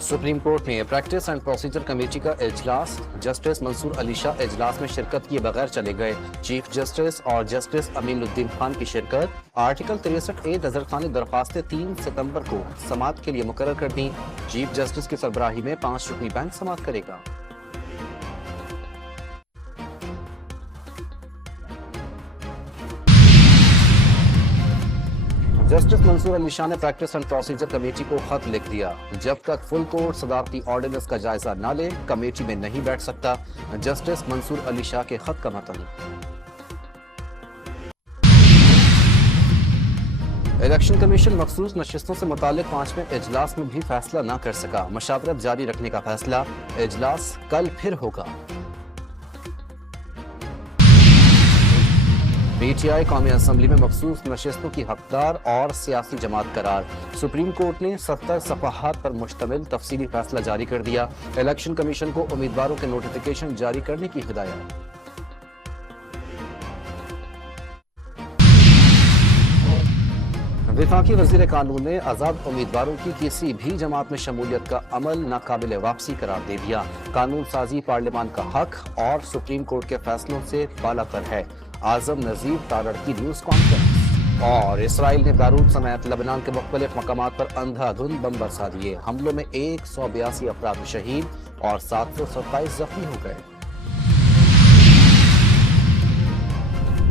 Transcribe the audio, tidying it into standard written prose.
Supreme court में practice and procedure committee का इजलास, जस्टिस मंसूर अली शाह इजलास में शिरकत किए बगैर चले गए। चीफ जस्टिस और जस्टिस अमीनुद्दीन खान की शिरकत। आर्टिकल 63A नजर खानी दरखास्तें 3 सितंबर को समाअत के लिए मुकर्रर कर दी। चीफ जस्टिस की सरबराही में 5 रुकनी बेंच समाअत करेगा। जस्टिस मंसूर अली शाह ने प्रैक्टिस एंड प्रोसीजर कमेटी को खत लिख दिया। जब तक फुल कोर्ट सदारती ऑर्डिनेंस का जायजा न ले, कमेटी में नहीं बैठ सकता। जस्टिस मंसूर अली शाह के खत का मतन। इलेक्शन कमीशन मखसूस नशिस्तों से मुतालिक 5वें इजलास में भी फैसला न कर सका। मशावरत जारी रखने का फैसला। इजलास कल फिर होगा। पीटीआई कौमी असम्बली में मखसूस नशिस्तों की हकदार और सियासी जमात करार। सुप्रीम कोर्ट ने 70 सफ़हात पर मुश्तमिल तफसीली फैसला जारी कर दिया। इलेक्शन कमीशन को उम्मीदवारों के नोटिफिकेशन जारी करने की हिदायत। वफाकी वज़ीर कानून ने आज़ाद उम्मीदवारों की किसी भी जमात में शमूलियत का अमल नाकाबिल वापसी करार दे दिया। कानून साजी पार्लियामान का हक और सुप्रीम कोर्ट के फैसलों से बालातर है। आजम नजीर तारड़ की न्यूज कॉन्फ्रेंस। और इसराइल ने बैरूत समेत लबनान के मुख्तलिफ मकामात पर अंधाधुंध बम बरसा दिए। हमलों में 182 अफराद शहीद और 727 जख्मी हो गए।